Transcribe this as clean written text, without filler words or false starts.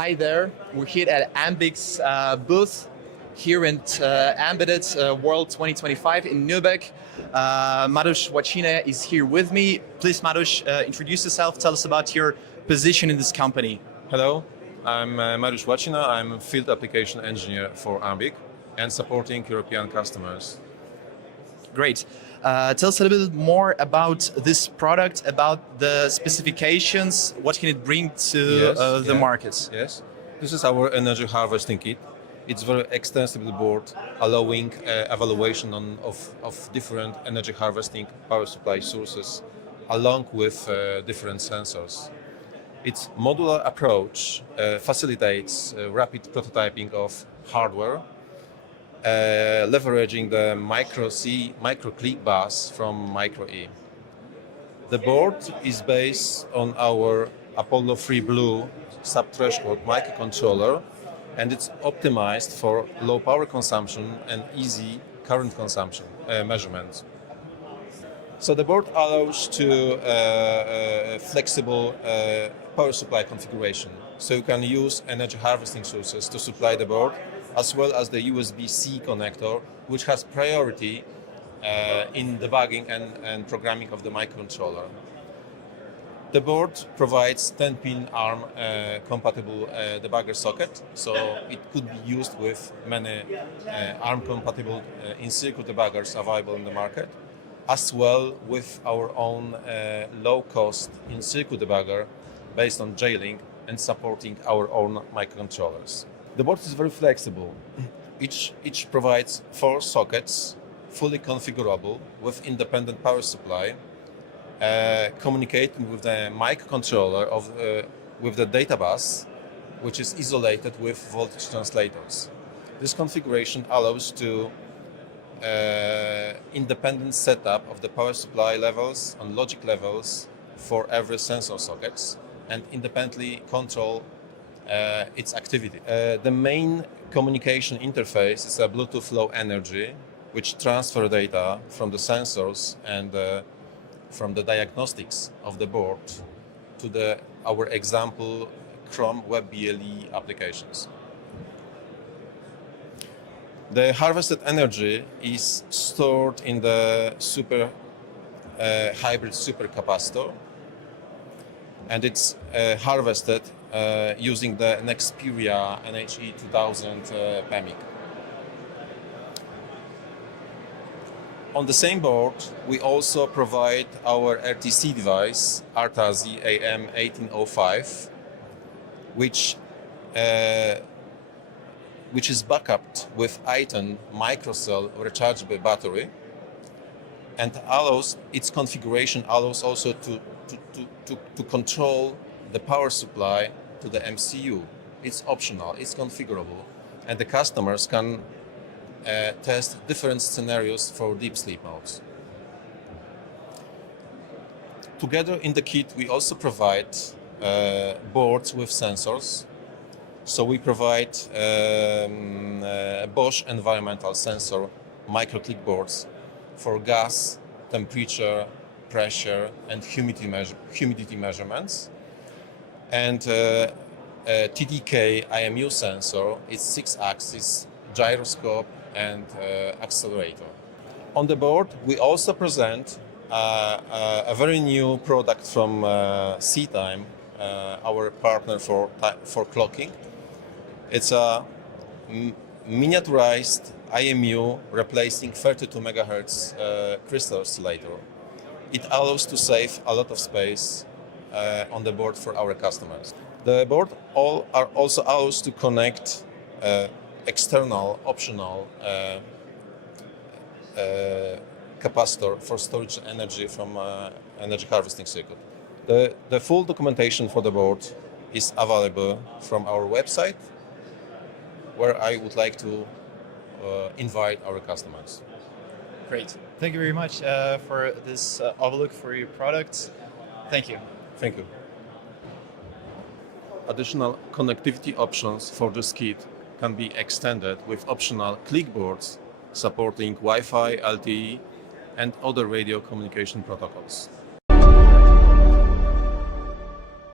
Hi there, we're here at Ambiq's booth here in Embedded World 2025 in Nürnberg. Mariusz Łacina is here with me. Please, Mariusz, introduce yourself, tell us about your position in this company. Hello, I'm Mariusz Łacina. I'm a field application engineer for Ambiq and supporting European customers. Great. Tell us a little bit more about this product, about the specifications, what can it bring to the market? Yes, this is our energy harvesting kit. It's very extensible board, allowing evaluation of different energy harvesting power supply sources, along with different sensors. Its modular approach facilitates rapid prototyping of hardware, leveraging the MIKROE bus from MIKROE. The board is based on our Apollo 3 Blue sub-threshold microcontroller, and it's optimized for low power consumption and easy current consumption measurement. So the board allows to flexible power supply configuration. So you can use energy harvesting sources to supply the board, as well as the USB-C connector, which has priority in debugging and programming of the microcontroller. The board provides 10-pin ARM compatible debugger socket, so it could be used with many ARM compatible in-circuit debuggers available in the market, as well with our own low-cost in-circuit debugger based on J-Link and supporting our own microcontrollers. The board is very flexible. Each provides 4 sockets, fully configurable with independent power supply, communicating with the microcontroller with the data bus, which is isolated with voltage translators. This configuration allows to independent setup of the power supply levels and logic levels for every sensor sockets, and independently control its activity. The main communication interface is a Bluetooth Low Energy, which transfer data from the sensors and from the diagnostics of the board to our example Chrome Web BLE applications. The harvested energy is stored in the hybrid supercapacitor, and it's harvested using the Nexperia NHE 2000 PEMIC. On the same board, we also provide our RTC device, ARTAZ AM1805, which is backed with ITEN microcell rechargeable battery, and its configuration allows also to control the power supply to the MCU. It's optional, it's configurable, and the customers can test different scenarios for deep sleep modes. Together in the kit, we also provide boards with sensors. So we provide Bosch environmental sensor microclick boards for gas, temperature, pressure, and humidity measurements. And TDK IMU sensor is 6-axis gyroscope and accelerator. On the board, we also present a very new product from SiTime, our partner for clocking. It's a miniaturized IMU replacing 32 MHz crystal oscillator. It allows to save a lot of space on the board for our customers. The board also allows to connect external optional capacitor for storage energy from energy harvesting circuit. The full documentation for the board is available from our website, where I would like to invite our customers. Great. Thank you very much for this overlook for your products. Thank you. Thank you. Additional connectivity options for this kit can be extended with optional clickboards supporting Wi-Fi, LTE, and other radio communication protocols.